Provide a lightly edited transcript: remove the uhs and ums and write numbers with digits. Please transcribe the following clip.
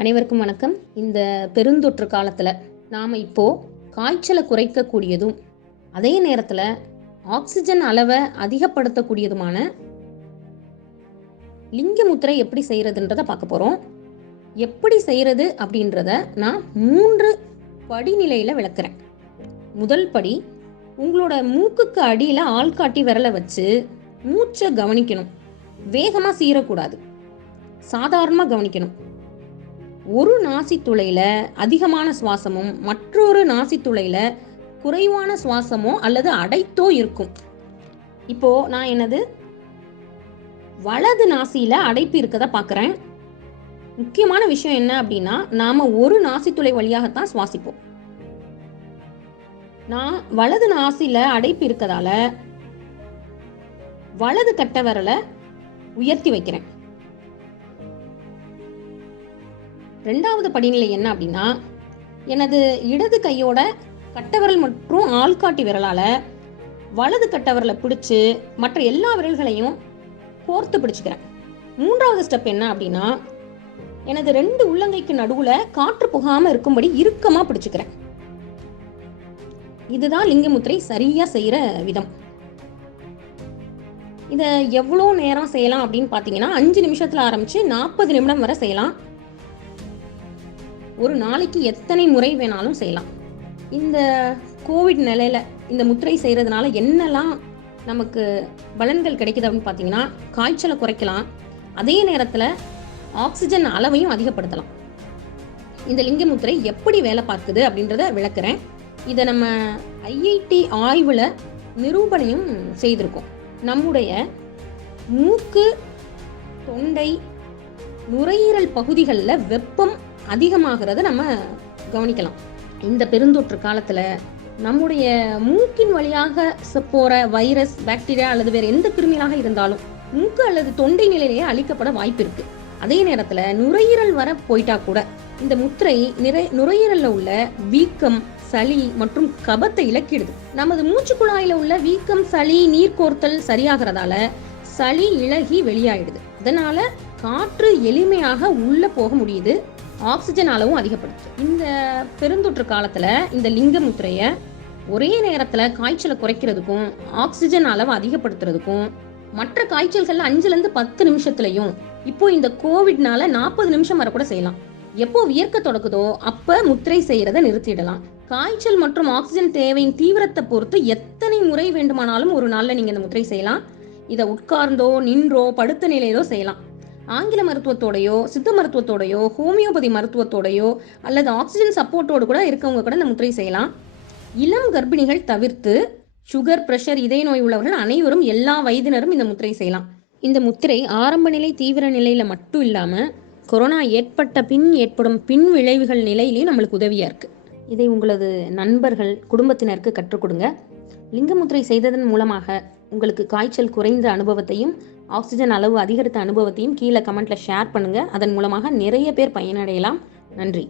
அனைவருக்கும் வணக்கம். இந்த பெருந்தொற்று காலத்தில் நாம் இப்போது காய்ச்சலை குறைக்கக்கூடியதும் அதே நேரத்தில் ஆக்சிஜன் அளவை அதிகப்படுத்தக்கூடியதுமான லிங்க முத்திரை எப்படி செய்கிறதுன்றதை பார்க்க போகிறோம். எப்படி செய்கிறது அப்படின்றத நான் 3 படிநிலையில் விளக்குறேன். முதல் படி, உங்களோட மூக்குக்கு அடியில் ஆள்காட்டி விரலை வச்சு மூச்சை கவனிக்கணும். வேகமாக சீரக்கூடாது, சாதாரணமாக கவனிக்கணும். ஒரு நாசித்துளையில் அதிகமான சுவாசமும் மற்றொரு நாசித்துளையில் குறைவான சுவாசமோ அல்லது அடைத்தோ இருக்கும். இப்போ நான் என்னது வலது நாசியில் அடைப்பு இருக்கதை பார்க்குறேன். முக்கியமான விஷயம் என்ன அப்படின்னா, நாம ஒரு நாசித்துளை வழியாகத்தான் சுவாசிப்போம். நான் வலது நாசியில் அடைப்பு இருக்கதால வலது கட்டை விரலை உயர்த்தி வைக்கிறேன். 2வது படிநிலை என்ன அப்படின்னா, எனது இடது கையோட கட்டவிரல் மற்றும் ஆள்காட்டி விரலால் வலது கட்டவிரலை பிடிச்சு மற்ற எல்லா விரல்களையும் கோர்த்து பிடிச்சுக்கிறேன். 3வது ஸ்டெப் என்ன அப்படின்னா, எனது 2 உள்ளங்கைக்கு நடுவில் காற்று புகாமல் இருக்கும்படி இறுக்கமாக பிடிச்சுக்கிறேன். இதுதான் லிங்கமுத்திரை சரியாக செய்கிற விதம். இதை எவ்வளோ நேரம் செய்யலாம் அப்படின்னு பார்த்தீங்கன்னா, 5 நிமிஷத்தில் ஆரம்பித்து 40 நிமிடம் வரை செய்யலாம். ஒரு நாளைக்கு எத்தனை முறை வேணாலும் செய்யலாம். இந்த கோவிட் நிலையில் இந்த முத்திரை செய்கிறதுனால என்னெல்லாம் நமக்கு பலன்கள் கிடைக்குது அப்படின்னு பார்த்தீங்கன்னா, காய்ச்சலை குறைக்கலாம், அதே நேரத்தில் ஆக்சிஜன் அளவையும் அதிகப்படுத்தலாம். இந்த லிங்க முத்திரை எப்படி வேலை பார்க்குது அப்படின்றத விளக்குறேன். இதை நம்ம ஐஐடி ஆய்வில் நிரூபணையும் செய்திருக்கோம். நம்முடைய மூக்கு, தொண்டை, நுரையீரல் பகுதிகளில் வெப்பம் அதிகமாகிறத நம்ம கவனிக்கலாம். இந்த பெருந்தொற்று காலத்தில் நம்முடைய மூக்கின் வழியாக போகிற வைரஸ், பாக்டீரியா அல்லது வேறு எந்த கிருமியாக இருந்தாலும் மூக்கு அல்லது தொண்டை நிலையிலேயே அழிக்கப்பட வாய்ப்பு இருக்கு. அதே நேரத்தில் நுரையீரல் வர போயிட்டா கூட இந்த முத்திரை நுரையீரலில் உள்ள வீக்கம், சளி மற்றும் கபத்தை இலக்கிடுது. நமது மூச்சு குழாயில் உள்ள வீக்கம், சளி, நீர் கோர்த்தல் சரியாகிறதால சளி இலகி வெளியாயிடுது. அதனால காற்று எளிமையாக உள்ள போக முடியுது, ஆக்சிஜன் அளவும் அதிகப்படுத்து. இந்த பெருந்தொற்று காலத்தில் இந்த லிங்க முத்திரையை ஒரே நேரத்தில் காய்ச்சலை குறைக்கிறதுக்கும் ஆக்சிஜன் அளவை அதிகப்படுத்துறதுக்கும், மற்ற காய்ச்சல்கள் 5லேருந்து 10 நிமிஷத்துலையும், இப்போ இந்த கோவிட்னால 40 நிமிஷம் வரை கூட செய்யலாம். எப்போ வியர்க்க தொடக்குதோ அப்போ முத்திரை செய்யறதை நிறுத்திடலாம். காய்ச்சல் மற்றும் ஆக்சிஜன் தேவையின் தீவிரத்தை பொறுத்து எத்தனை முறை வேண்டுமானாலும் ஒரு நாளில் நீங்கள் இந்த முத்திரை செய்யலாம். இதை உட்கார்ந்தோ, நின்றோ, படுத்த நிலையிலோ செய்யலாம். ஆங்கில மருத்துவத்தோடையோ, சித்த மருத்துவத்தோடையோ, ஹோமியோபதி மருத்துவத்தோடையோ அல்லது ஆக்சிஜன் சப்போர்ட்டோடு கூட இருக்கவங்க கூட இந்த முத்திரை செய்யலாம். இளம் கர்ப்பிணிகள் தவிர்த்து சுகர், பிரஷர், இதய நோய் உள்ளவர்கள் அனைவரும், எல்லா வயதினரும் இந்த முத்திரை செய்யலாம். இந்த முத்திரை ஆரம்ப நிலை, தீவிர நிலையில் மட்டும் இல்லாமல் கொரோனா ஏற்பட்ட பின் ஏற்படும் பின் விளைவுகள் நிலையிலையும் நம்மளுக்கு உதவியாக இருக்குது. இதை உங்களது நண்பர்கள், குடும்பத்தினருக்கு கற்றுக் கொடுங்க. லிங்கமுத்திரை செய்ததன் மூலமாக உங்களுக்கு காய்ச்சல் குறைந்த அனுபவத்தையும் ஆக்சிஜன் அளவு அதிகரித்த அனுபவத்தையும் கீழே கமெண்ட்ல ஷேர் பண்ணுங்க. அதன் மூலமாக நிறைய பேர் பயனடையலாம். நன்றி.